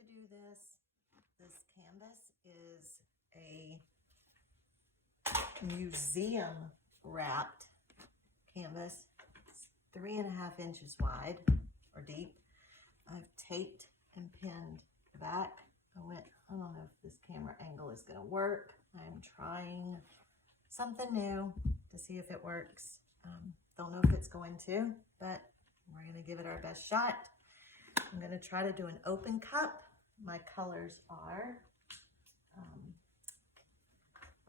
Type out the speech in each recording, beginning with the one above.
to do this. This canvas is a museum wrapped canvas. It's 3.5 inches wide or deep. I've taped and pinned the back. I don't know if this camera angle is gonna work. I'm trying something new to see if it works. Don't know if it's going to, but we're gonna give it our best shot. I'm gonna try to do an open cup. My colors are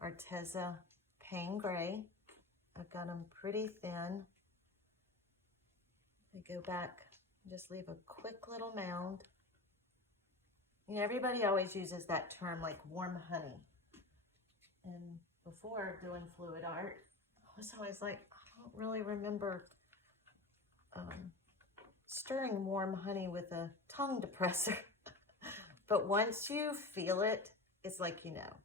Arteza Pain Gray. I've got them pretty thin. I go back, just leave a quick little mound. You know, everybody always uses that term like warm honey. And before doing fluid art, I was always like, I don't really remember stirring warm honey with a tongue depressor. But once you feel it, it's like you know.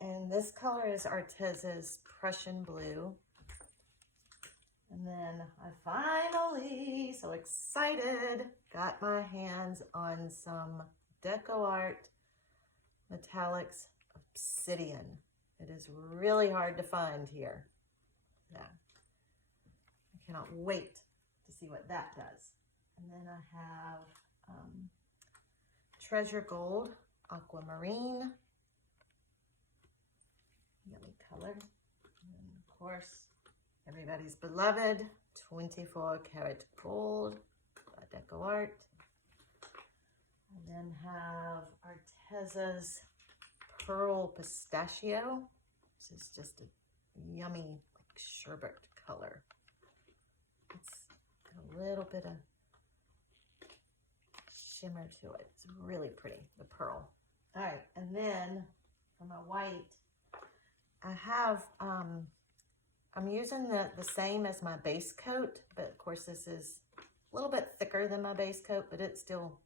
And this color is Arteza's Prussian Blue. And then I finally, so excited, got my hands on some Deco Art Metallics Obsidian. It is really hard to find here. Yeah. I cannot wait to see what that does. And then I have Treasure Gold Aquamarine. Yummy color. And of course, everybody's beloved 24 karat gold by Deco Art. And then have Arteza's Pearl Pistachio. This is just a yummy like sherbet color. It's got a little bit of shimmer to it. It's really pretty, the pearl. All right, and then for my white, I have, I'm using the same as my base coat, but of course this is a little bit thicker than my base coat, but it's still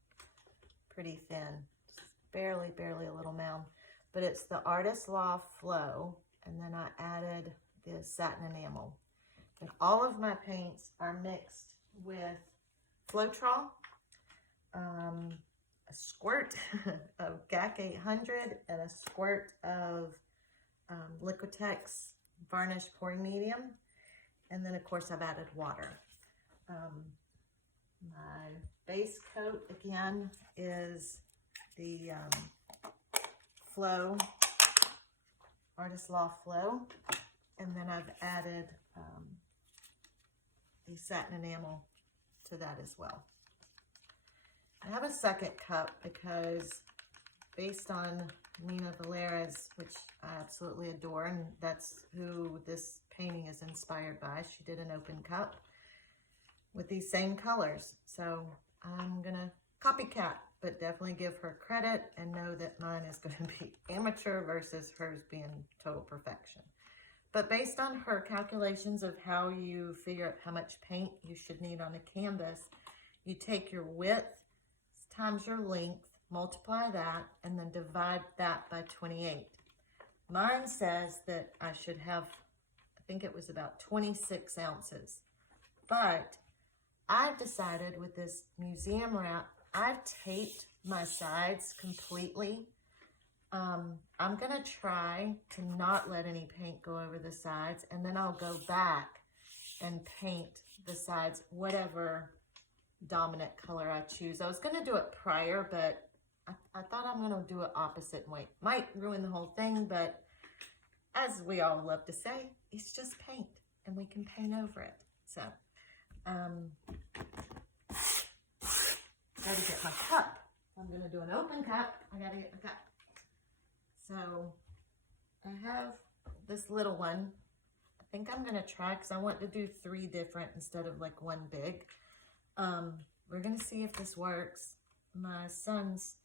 pretty thin. Just barely a little mound. But it's the Artist Loft Flow, and then I added the satin enamel. And all of my paints are mixed with Floetrol, a squirt of GAC 800, and a squirt of Liquitex Varnish Pouring Medium. And then, of course, I've added water. My base coat, again, is the Flow, Artist Loft Flow. And then I've added the satin enamel to that as well. I have a second cup because based on Nina Valera's, which I absolutely adore, and that's who this painting is inspired by. She did an open cup with these same colors. So I'm gonna copycat, but definitely give her credit and know that mine is gonna be amateur versus hers being total perfection. But based on her calculations of how you figure out how much paint you should need on a canvas, you take your width times your length, multiply that, and then divide that by 28. Mine says that I should have, I think it was about 26 ounces. But I've decided with this museum wrap, I've taped my sides completely. I'm gonna try to not let any paint go over the sides, and then I'll go back and paint the sides whatever dominant color I choose. I was gonna do it prior, but I thought I'm gonna do it opposite and wait. Might ruin the whole thing, but as we all love to say, it's just paint and we can paint over it. So, gotta get my cup. I'm gonna do an open cup. I gotta get my cup. So, I have this little one. I think I'm gonna try, because I want to do 3 different instead of like one big. We're gonna see if this works. My sons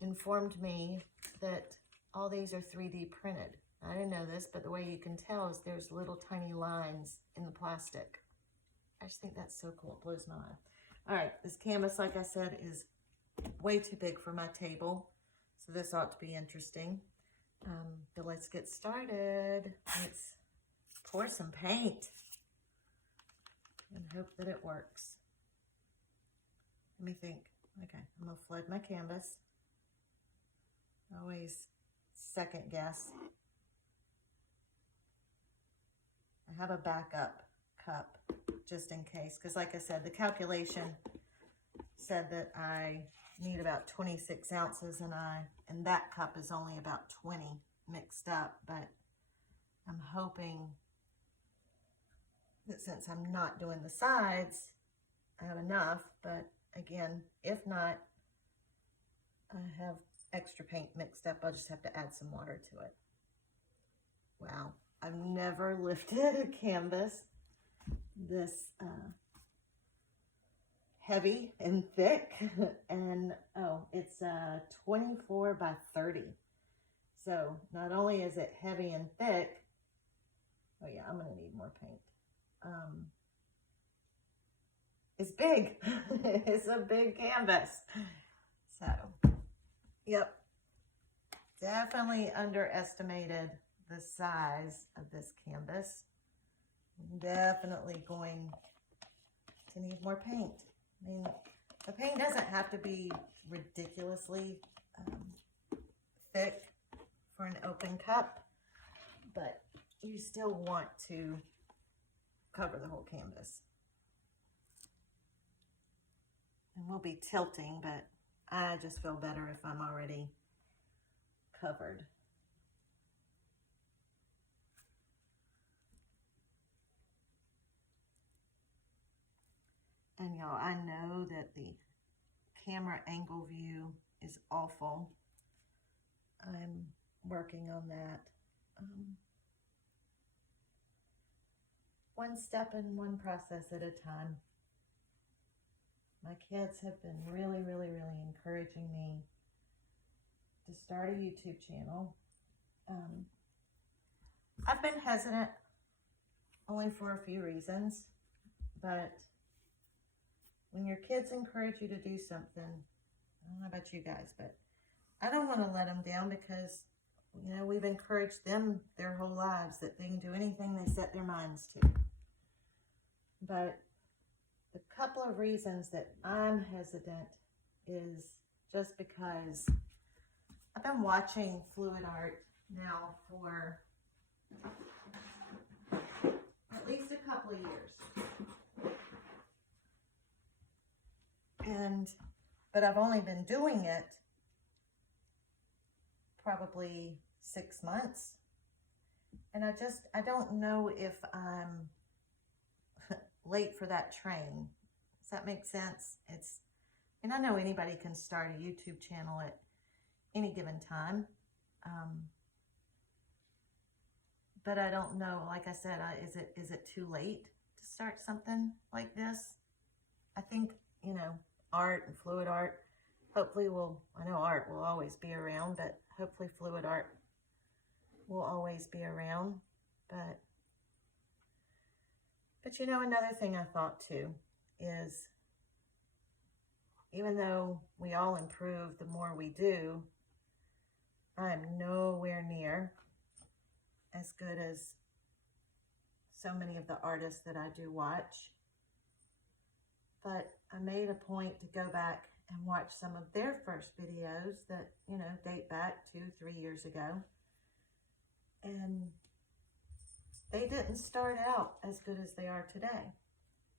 informed me that all these are 3D printed. I didn't know this, but the way you can tell is there's little tiny lines in the plastic. I just think that's so cool, it blows my mind. All right, this canvas, like I said, is way too big for my table, so this ought to be interesting. But let's get started. Let's pour some paint and hope that it works. Let me think. Okay, I'm gonna flood my canvas. Always second guess. I have a backup cup just in case, because like I said, the calculation said that I need about 26 ounces and that cup is only about 20 mixed up, but I'm hoping that since I'm not doing the sides, I have enough, but again, if not, I have extra paint mixed up. I'll just have to add some water to it. Wow, I've never lifted a canvas this heavy and thick, and oh, it's 24 by 30. So not only is it heavy and thick, oh yeah, I'm gonna need more paint. It's big. It's a big canvas. So, yep, definitely underestimated the size of this canvas. Definitely going to need more paint. I mean, the paint doesn't have to be ridiculously thick for an open cup, but you still want to cover the whole canvas. And we'll be tilting, but I just feel better if I'm already covered. And y'all, I know that the camera angle view is awful. I'm working on that. One step and one process at a time. My kids have been really encouraging me to start a YouTube channel. I've been hesitant only for a few reasons, but when your kids encourage you to do something, I don't know about you guys, but I don't want to let them down because, you know, we've encouraged them their whole lives that they can do anything they set their minds to. But the couple of reasons that I'm hesitant is just because I've been watching fluid art now for at least a couple of years. But I've only been doing it probably 6 months. And I don't know if I'm late for that train. Does that make sense? And I know anybody can start a YouTube channel at any given time. But I don't know, like I said, is it too late to start something like this? I think, you know, art and fluid art, hopefully I know art will always be around, but hopefully fluid art will always be around. But you know, another thing I thought too is, even though we all improve the more we do, I'm nowhere near as good as so many of the artists that I do watch. But I made a point to go back and watch some of their first videos that, you know, date back 2-3 years ago. And they didn't start out as good as they are today,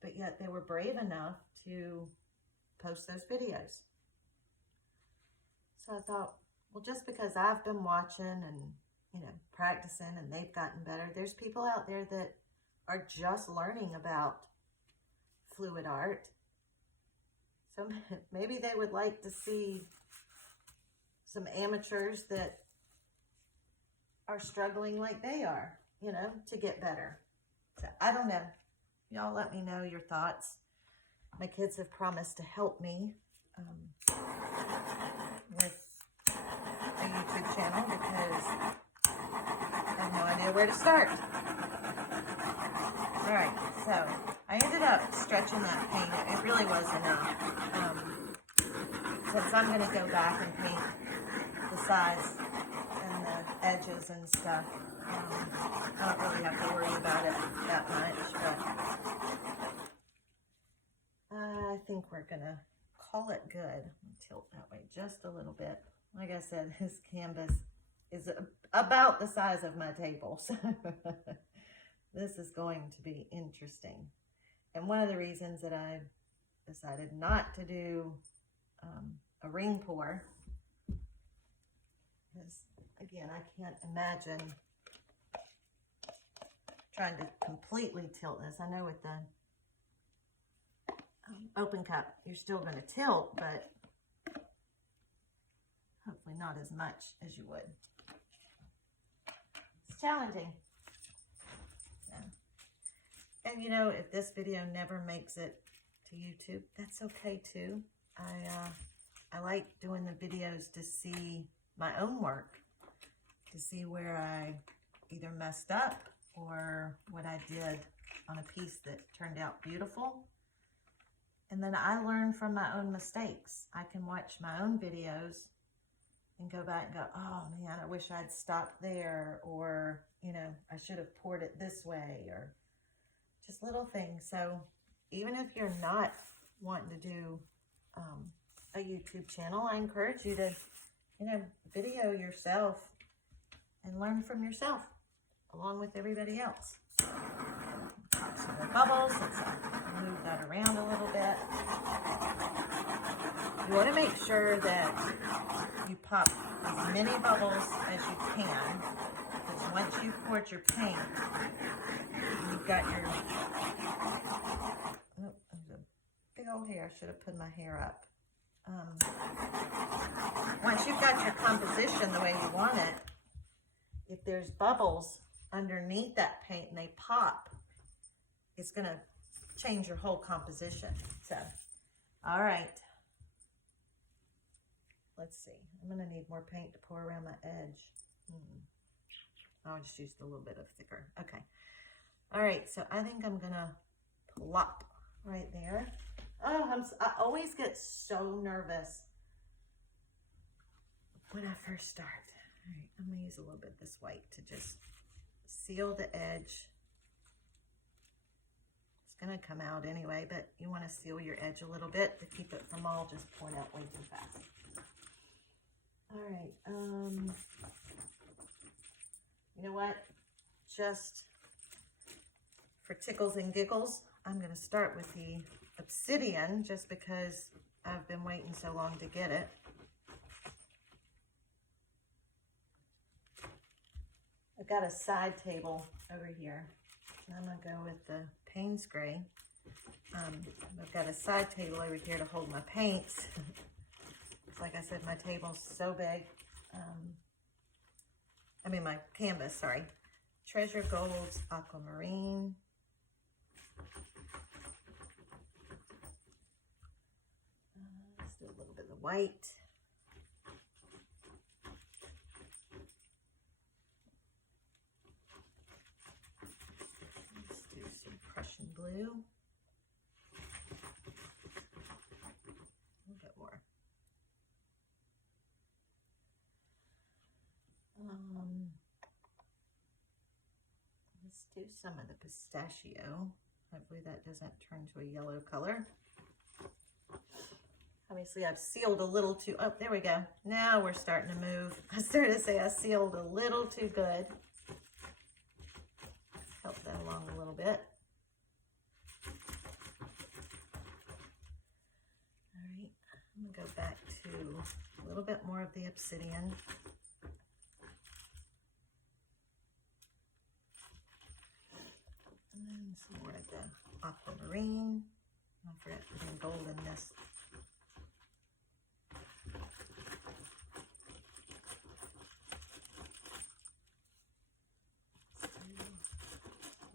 but yet they were brave enough to post those videos. So I thought, well, just because I've been watching and, you know, practicing and they've gotten better, there's people out there that are just learning about fluid art. So maybe they would like to see some amateurs that are struggling like they are, you know, to get better. So I don't know. Y'all let me know your thoughts. My kids have promised to help me with a YouTube channel because I have no idea where to start. All right, so I ended up stretching that paint. It really was enough. Since I'm going to go back and paint the sides and the edges and stuff, I don't really have to worry about it that much, but I think we're going to call it good. Tilt that way just a little bit. like I said, this canvas is about the size of my table. So this is going to be interesting. And one of the reasons that I decided not to do a ring pour is, again, I can't imagine trying to completely tilt this. I know with the open cup, you're still going to tilt, but hopefully not as much as you would. It's challenging. So, and you know, if this video never makes it to YouTube, that's okay too. I like doing the videos to see my own work, to see where I either messed up or what I did on a piece that turned out beautiful. And then I learn from my own mistakes. I can watch my own videos and go back and go, oh man, I wish I'd stopped there, or, you know, I should have poured it this way, or just little things. So even if you're not wanting to do a YouTube channel, I encourage you to, you know, video yourself and learn from yourself along with everybody else. So the bubbles, let's move that around a little bit. You want to make sure that you pop as many bubbles as you can, because once you've poured your paint, you've got your, oh, there's a big old hair. I should have put my hair up. Once you've got your composition the way you want it, if there's bubbles underneath that paint and they pop, it's going to change your whole composition. So, all right. Let's see. I'm going to need more paint to pour around my edge. I'll just use a little bit of thicker. Okay. All right. So I think I'm going to plop right there. Oh, I always get so nervous when I first start. All right. I'm going to use a little bit of this white to just seal the edge. It's going to come out anyway, but you want to seal your edge a little bit to keep it from all just pouring out way too fast. All right, you know what? Just for tickles and giggles, I'm going to start with the obsidian just because I've been waiting so long to get it. I've got a side table over here. I'm going to go with the Payne's Gray. I've got a side table over here to hold my paints. Like I said, my table's so big. I mean, my canvas, sorry. Treasure Gold's Aquamarine. Let's do a little bit of white. Let's do some Prussian blue. A little bit more. Let's do some of the pistachio. Hopefully that doesn't turn to a yellow color. Obviously I've sealed a little too, oh, there we go. Now we're starting to move. I started to say I sealed a little too good. Help that along a little bit. All right, I'm gonna go back to a little bit more of the obsidian. And then some more of the aquamarine. I forgot to put gold in this.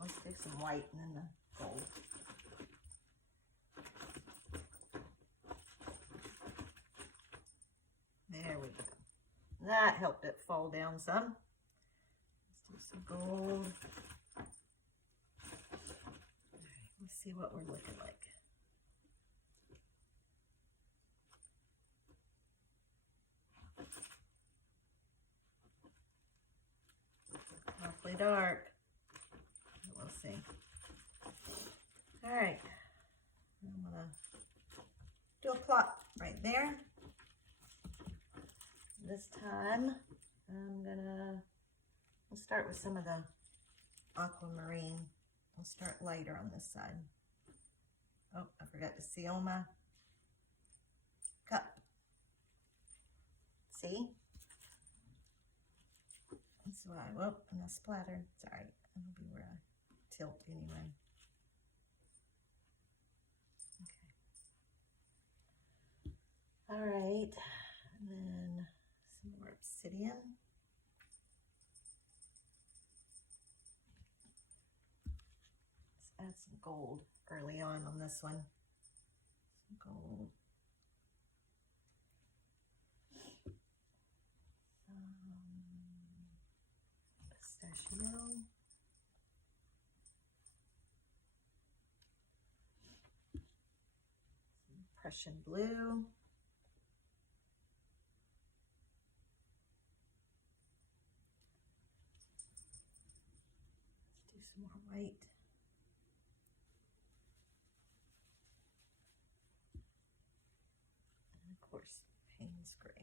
Let's do some white and then the gold. There we go. That helped it fall down some. Let's do some gold. Let's see what we're looking like. Awfully dark. We'll see. All right. I'm gonna do a plot right there. This time, we'll start with some of the aquamarine. We'll start lighter on this side. Oh, I forgot to seal my cup. See? That's why, whoop, and I splattered. Sorry, that'll be where I tilt anyway. Okay. All right, and then some more obsidian. Let's add some gold early on this one. Some gold. Pistachio. Some Prussian blue. Let's do some more white. And of course, Payne's gray.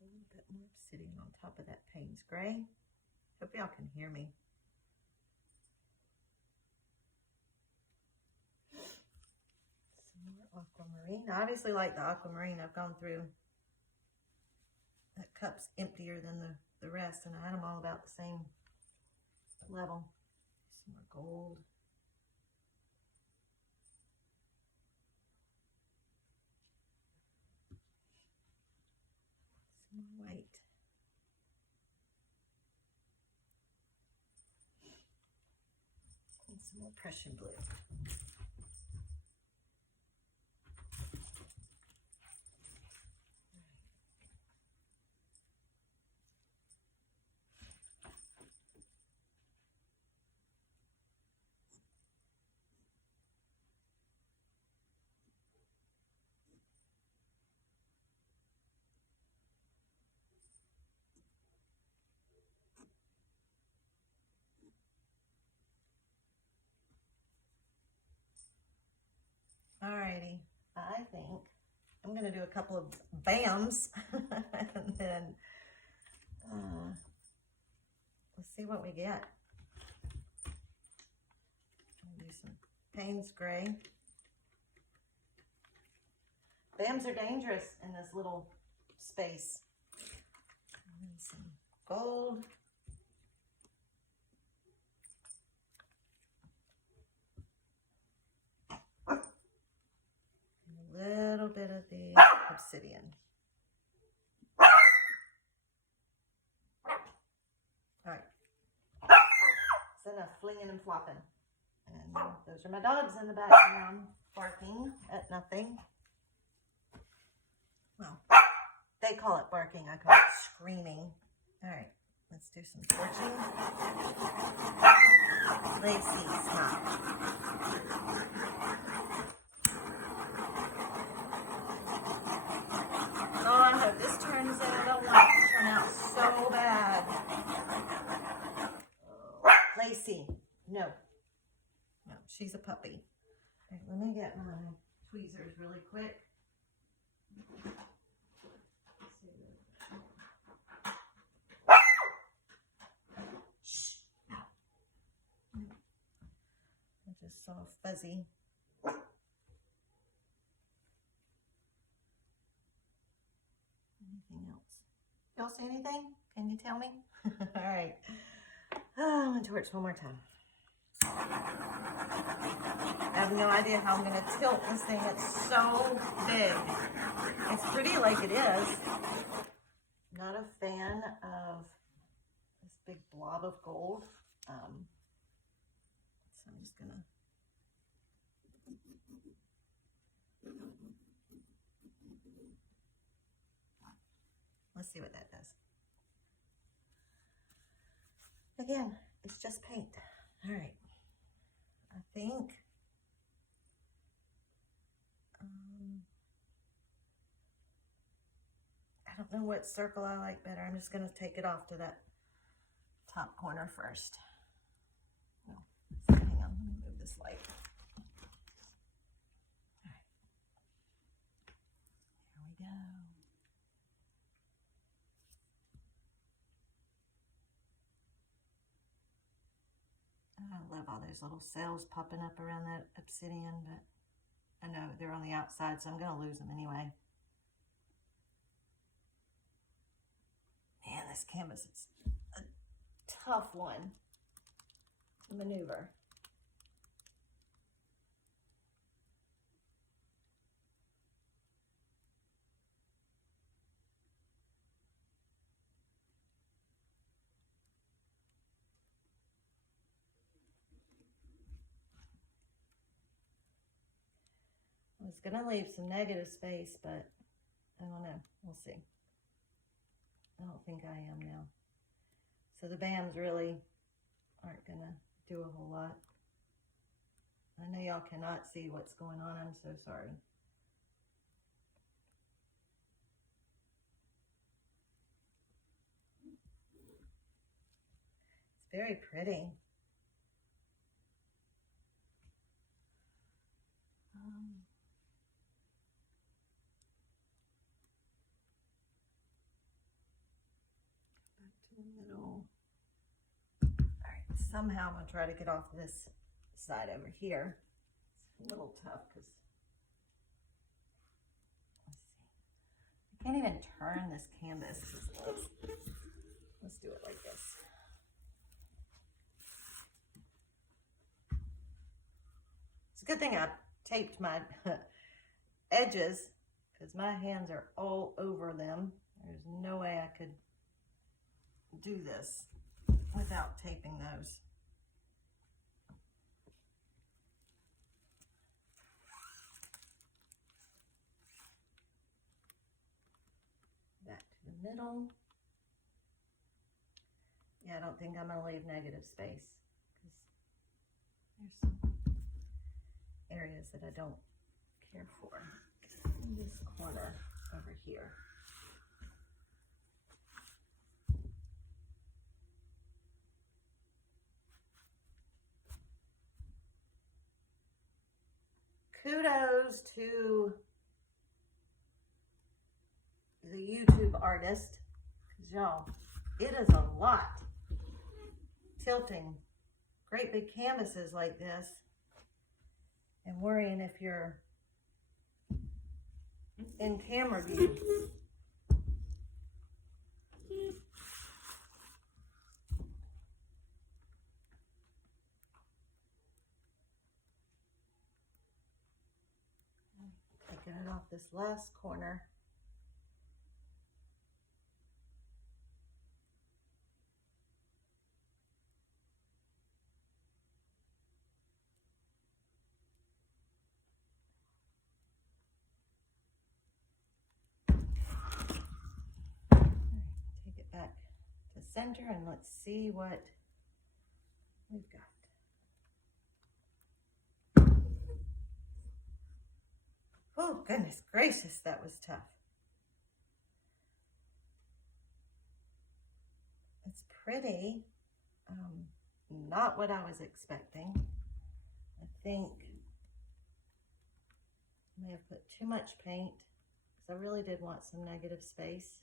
A little bit more obsidian on top of that Payne's gray. Hope y'all can hear me. Some more aquamarine. I obviously like the aquamarine. I've gone through. That cup's emptier than the rest, and I had them all about the same level. Some more gold. Some more white. And some more Prussian blue. Alrighty, I think I'm going to do a couple of bams and then let's see what we get. I'll do some Payne's gray. Bams are dangerous in this little space. And some gold. Little bit of the obsidian. All right. It's enough flinging and flopping. And those are my dogs in the background barking at nothing. Well, they call it barking. I call it screaming. All right. Let's do some torching. Lacy snot. Oh, I hope this turns out. I don't want it to turn out so bad. Lacy, no. No, she's a puppy. All right, let me get my tweezers really quick. Shh. I just saw a fuzzy. Anything else? Y'all see anything? Can you tell me? All right. Oh, I'm gonna torch one more time. I have no idea how I'm gonna tilt this thing. It's so big. It's pretty like it is. Not a fan of this big blob of gold. So I'm just gonna. Let's see what that does. Again, it's just paint. All right. I think I don't know what circle I like better. I'm just going to take it off to that top corner first. No, this light. All right. Here we go. I love all those little cells popping up around that obsidian, but I know they're on the outside, so I'm going to lose them anyway. Man, this canvas is a tough one to maneuver. I was going to leave some negative space, but I don't know. We'll see. I don't think I am now. So the BAMs really aren't going to do a whole lot. I know y'all cannot see what's going on. I'm so sorry. It's very pretty. Middle. All right, somehow I'm gonna try to get off this side over here. It's a little tough because let's see. I can't even turn this canvas. Let's do it like this. It's a good thing I taped my edges because my hands are all over them. There's no way I could do this without taping those. Back to the middle. Yeah, I don't think I'm gonna leave negative space because there's some areas that I don't care for. In this corner over here. Kudos to the YouTube artist, because y'all, it is a lot tilting great big canvases like this and worrying if you're in camera view. Taking it off this last corner. Take it back to center and let's see what we've got. Oh, goodness gracious, that was tough. It's pretty. Not what I was expecting. I think I may have put too much paint because I really did want some negative space.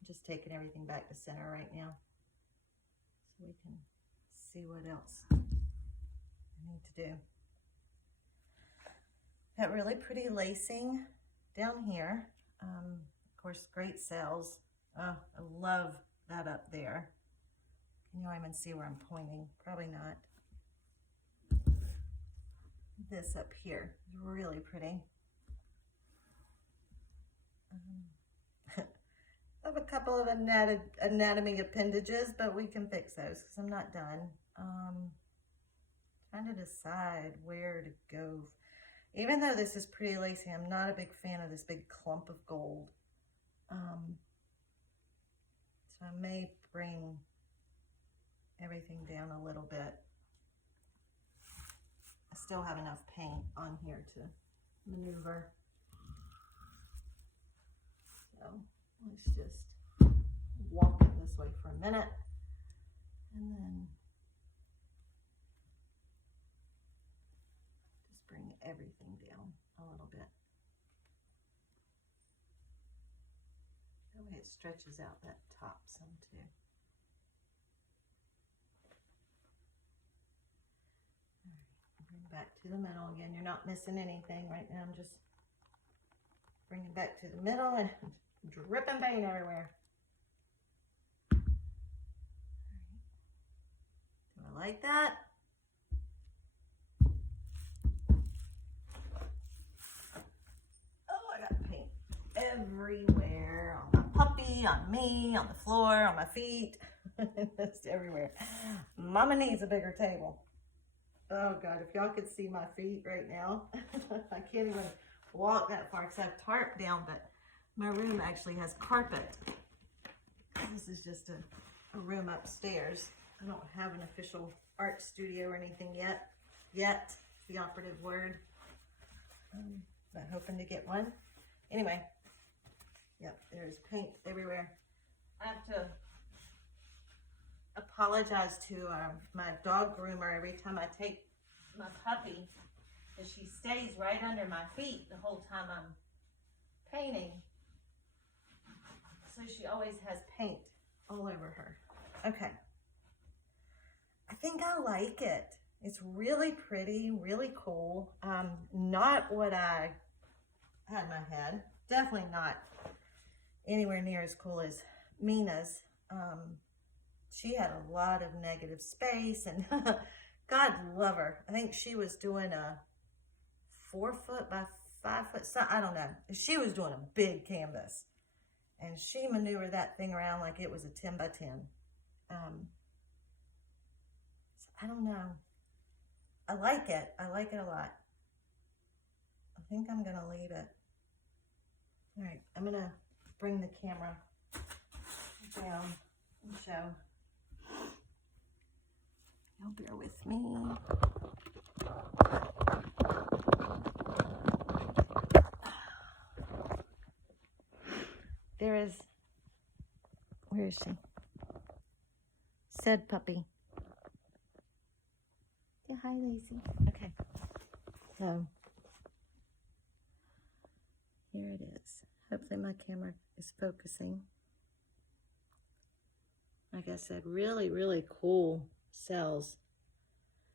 I'm just taking everything back to center right now so we can see what else I need to do. Got really pretty lacing down here. Of course, great cells. Oh, I love that up there. Can you even see where I'm pointing? Probably not. This up here is really pretty. I have a couple of anatomy appendages, but we can fix those because I'm not done. Trying to decide where to go. Even though this is pretty lacy, I'm not a big fan of this big clump of gold. So I may bring everything down a little bit. I still have enough paint on here to maneuver. So let's just walk it this way for a minute and then everything down a little bit. That way it stretches out that top some too. All right, bring back to the middle again. You're not missing anything right now. I'm just bringing back to the middle and dripping paint everywhere. Do I like that? Oh, I got paint everywhere. On my puppy, on me, on the floor, on my feet. Just everywhere. Mama needs a bigger table. Oh God, if y'all could see my feet right now. I can't even walk that far because I have tarp down, but my room actually has carpet. This is just a room upstairs. I don't have an official art studio or anything yet. Yet, the operative word. But hoping to get one. Anyway, yep, there's paint everywhere. I have to apologize to my dog groomer every time I take my puppy, because she stays right under my feet the whole time I'm painting. So she always has paint all over her. Okay. I think I like it. It's really pretty, really cool. Not what I had in my head. Definitely not anywhere near as cool as Mina's. She had a lot of negative space, and God love her. I think she was doing a 4 foot by 5 foot, I don't know. She was doing a big canvas, and she maneuvered that thing around like it was a 10 by 10. So I don't know. I like it. I like it a lot. I think I'm going to leave it. All right, I'm going to bring the camera down and show. Y'all bear with me. There is, where is she? Said puppy. Say hi, Lacey. Okay. So, here it is. Hopefully my camera is focusing. Like I said, really, really cool cells.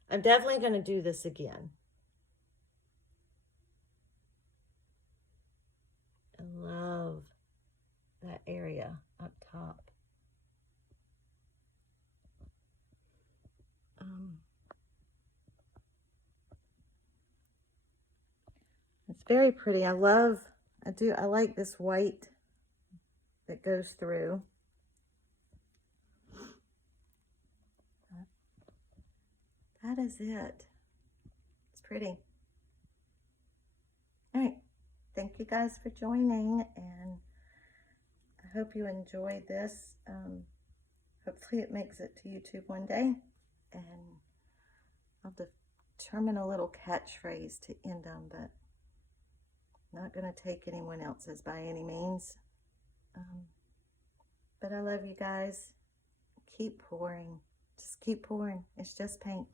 I'm definitely going to do this again. I love that area up top. It's very pretty. I like this white that goes through. That is it. It's pretty. All right. Thank you guys for joining, and I hope you enjoyed this. Hopefully it makes it to YouTube one day, and I'll determine a little catchphrase to end on, but not going to take anyone else's by any means. But I love you guys. Keep pouring. Just keep pouring. It's just paint.